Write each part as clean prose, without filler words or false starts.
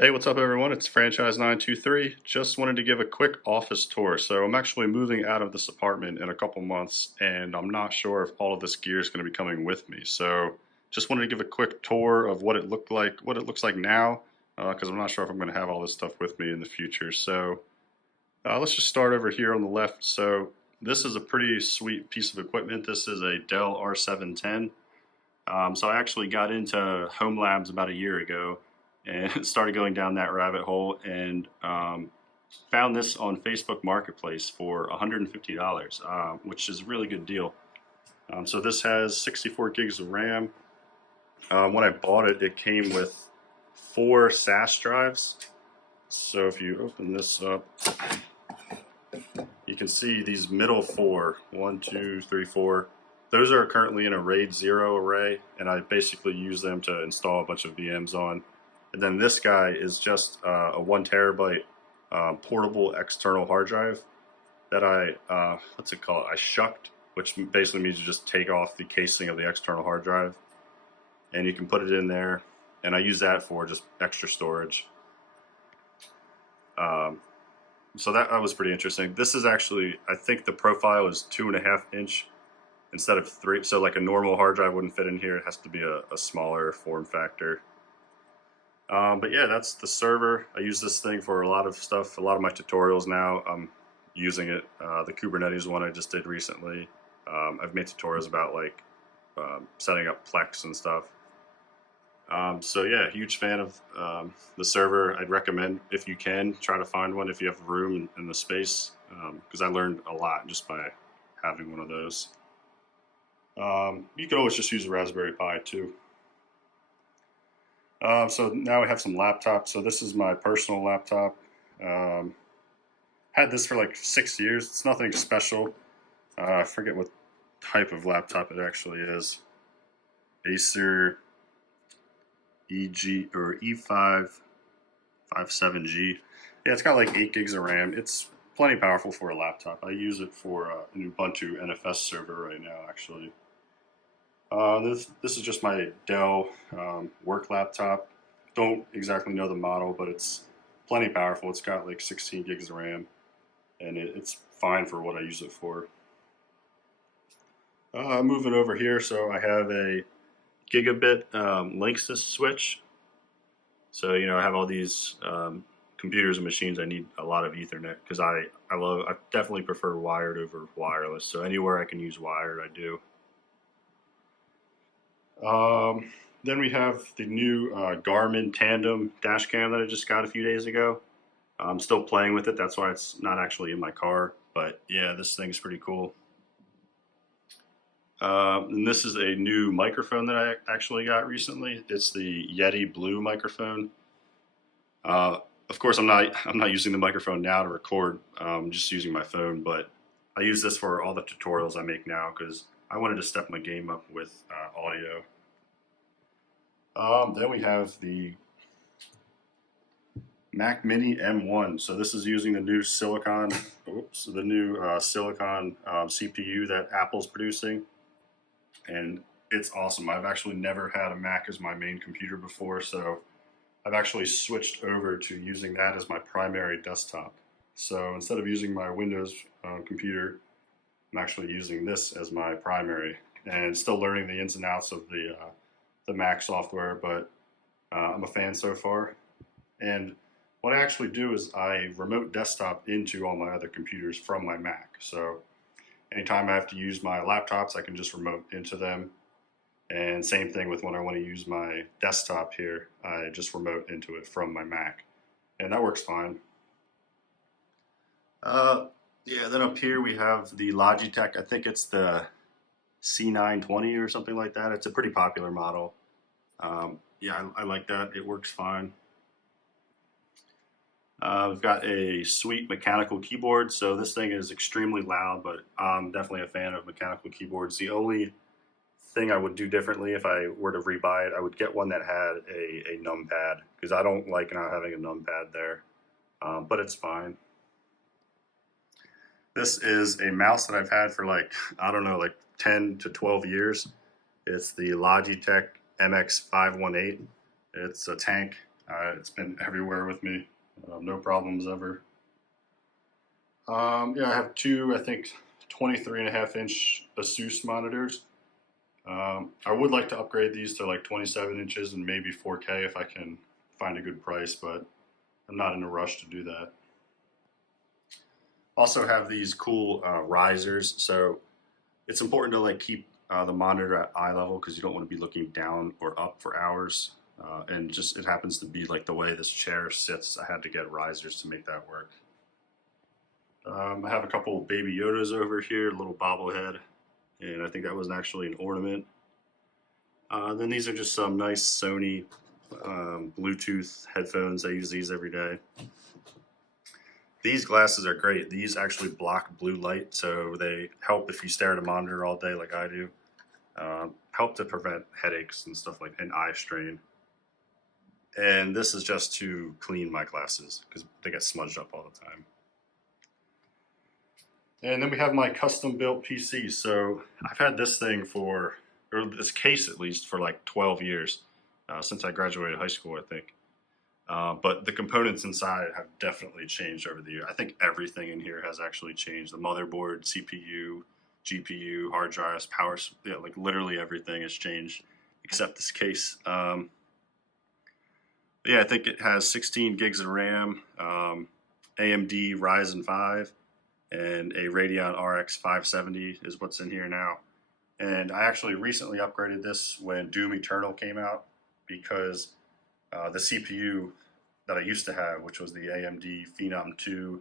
Hey, what's up, everyone? It's Franchise923. Just wanted to give a quick office tour. So, I'm actually moving out of this apartment in a couple months, and I'm not sure if all of this gear is going to be coming with me. So, just wanted to give a quick tour of what it looked like, what it looks like now, because I'm not sure if I'm going to have all this stuff with me in the future. So, let's just start over here on the left. So, this is a pretty sweet piece of equipment. This is a Dell R710. So I actually got into Home Labs about a year ago and started going down that rabbit hole and found this on Facebook Marketplace for $150, which is a really good deal. So this has 64 gigs of RAM. When I bought it, it came with 4 SAS drives. So if you open this up, you can see these middle 4, 1, 2, 3, 4. Those are currently in a RAID 0 array, and I basically use them to install a bunch of VMs on. And then this guy is just a 1 terabyte portable external hard drive that what's it called? I shucked, which basically means you just take off the casing of the external hard drive, and you can put it in there. And I use that for just extra storage. So that was pretty interesting. This is actually, I think the profile is 2.5-inch instead of 3. So like a normal hard drive wouldn't fit in here. It has to be a smaller form factor. But yeah, that's the server. I use this thing for a lot of stuff. A lot of my tutorials now, I'm using it. The Kubernetes one I just did recently. I've made tutorials about like setting up Plex and stuff. So yeah, huge fan of the server. I'd recommend, if you can, try to find one if you have room in the space, because I learned a lot just by having one of those. You can always just use a Raspberry Pi too. So now we have some laptops. So this is my personal laptop. Had this for like 6 years. It's nothing special. I forget what type of laptop it actually is. Acer EG or E557G. Yeah, it's got like 8 gigs of RAM. It's plenty powerful for a laptop. I use it for an Ubuntu NFS server right now, actually. This is just my Dell work laptop. Don't exactly know the model, but it's plenty powerful. It's got like 16 gigs of RAM, and it's fine for what I use it for. Moving over here, so I have a gigabit Linksys switch. So I have all these computers and machines. I need a lot of Ethernet because I definitely prefer wired over wireless. So anywhere I can use wired, I do. Then we have the new Garmin Tandem dash cam that I just got a few days ago. I'm still playing with it. That's why it's not actually in my car. But yeah, this thing's pretty cool. And this is a new microphone that I actually got recently. It's the Yeti Blue microphone. Of course, I'm not using the microphone now to record. I'm just using my phone. But I use this for all the tutorials I make now because I wanted to step my game up with audio. Then we have the Mac Mini M1. So this is using the new Silicon CPU that Apple's producing, and it's awesome. I've actually never had a Mac as my main computer before, so I've actually switched over to using that as my primary desktop. So instead of using my Windows computer, I'm actually using this as my primary, and still learning the ins and outs of the Mac software, but I'm a fan so far. And what I actually do is I remote desktop into all my other computers from my Mac. So anytime I have to use my laptops, I can just remote into them. And same thing with when I want to use my desktop here, I just remote into it from my Mac. And that works fine. Yeah, then up here we have the Logitech. I think it's the C920 or something like that. It's a pretty popular model. Yeah, I like that. It works fine. We've got a sweet mechanical keyboard. So this thing is extremely loud, but I'm definitely a fan of mechanical keyboards. The only thing I would do differently if I were to rebuy it, I would get one that had a numpad because I don't like not having a numpad there, but it's fine. This is a mouse that I've had for like, I don't know, like 10 to 12 years. It's the Logitech MX518. It's a tank. It's been everywhere with me, no problems ever. Yeah, I have two, I think, 23.5-inch Asus monitors. I would like to upgrade these to like 27 inches and maybe 4K if I can find a good price, but I'm not in a rush to do that. Also have these cool risers, so it's important to like keep the monitor at eye level because you don't want to be looking down or up for hours. And just it happens to be like the way this chair sits. I had to get risers to make that work. I have a couple baby Yodas over here, a little bobblehead, and I think that was actually an ornament. Then these are just some nice Sony Bluetooth headphones. I use these every day. These glasses are great. These actually block blue light, so they help if you stare at a monitor all day like I do. Help to prevent headaches and stuff like and eye strain. And this is just to clean my glasses because they get smudged up all the time. And then we have my custom built PC. So I've had this thing for, or this case at least, for like 12 years, since I graduated high school, I think. But the components inside have definitely changed over the year. I think everything in here has actually changed. The motherboard, CPU, GPU, hard drives, power, yeah, like literally everything has changed except this case. Yeah, I think it has 16 gigs of RAM, AMD Ryzen 5, and a Radeon RX 570 is what's in here now. And I actually recently upgraded this when Doom Eternal came out because the CPU that I used to have, which was the AMD Phenom 2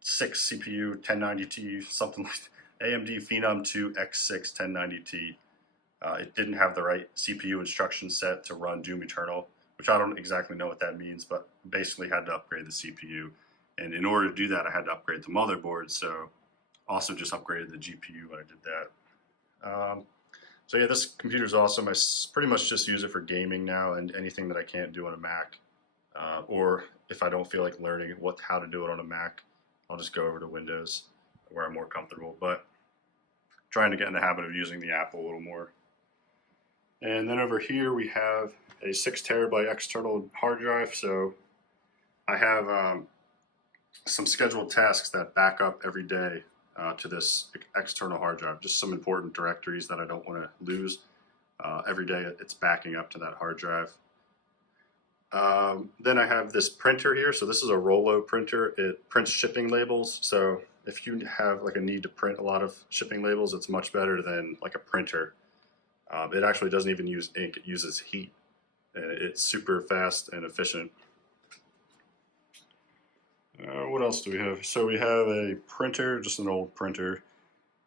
6 CPU 1090T, something like AMD Phenom 2 X6 1090T. It didn't have the right CPU instruction set to run Doom Eternal, which I don't exactly know what that means, but basically had to upgrade the CPU. And in order to do that, I had to upgrade the motherboard, so also just upgraded the GPU when I did that. So yeah, this computer is awesome. I pretty much just use it for gaming now and anything that I can't do on a Mac. Or if I don't feel like learning how to do it on a Mac, I'll just go over to Windows where I'm more comfortable. But trying to get in the habit of using the Apple a little more. And then over here we have a 6 terabyte external hard drive. So I have some scheduled tasks that back up every day to this external hard drive. Just some important directories that I don't want to lose. Every day it's backing up to that hard drive. Then I have this printer here. So this is a Rollo printer. It prints shipping labels. So if you have like a need to print a lot of shipping labels, it's much better than like a printer. It actually doesn't even use ink, it uses heat. It's super fast and efficient. What else do we have? So we have a printer, just an old printer.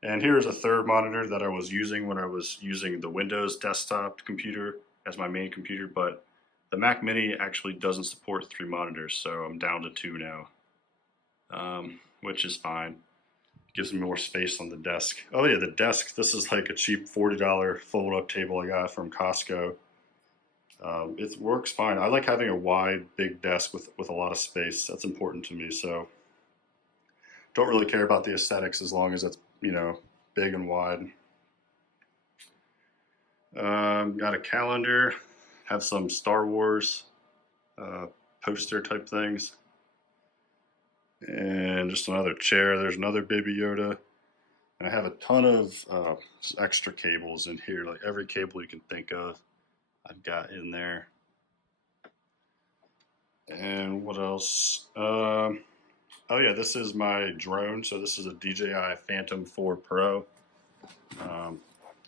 And here's a third monitor that I was using when I was using the Windows desktop computer as my main computer, but the Mac Mini actually doesn't support 3 monitors, so I'm down to 2 now, which is fine. Gives me more space on the desk. Oh yeah, the desk. This is like a cheap $40 fold-up table I got from Costco. It works fine. I like having a wide, big desk with a lot of space. That's important to me. So don't really care about the aesthetics as long as it's, you know, big and wide. Got a calendar. Have some Star Wars poster type things. And just another chair. There's another Baby Yoda. And I have a ton of extra cables in here, like every cable you can think of I've got in there. And what else? Oh yeah, this is my drone. So this is a DJI Phantom 4 Pro.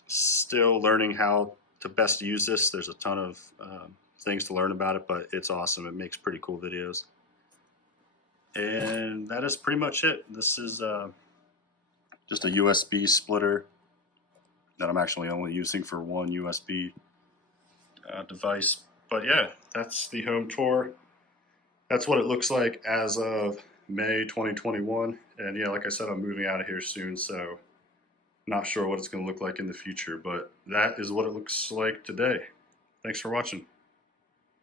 Still learning how to best use this. There's a ton of things to learn about it, but it's awesome. It makes pretty cool videos. And that is pretty much it. This is just a USB splitter that I'm actually only using for one USB device. But yeah, that's the home tour. That's what it looks like as of May 2021. And yeah, like I said, I'm moving out of here soon, so not sure what it's going to look like in the future, but that is what it looks like today. Thanks for watching.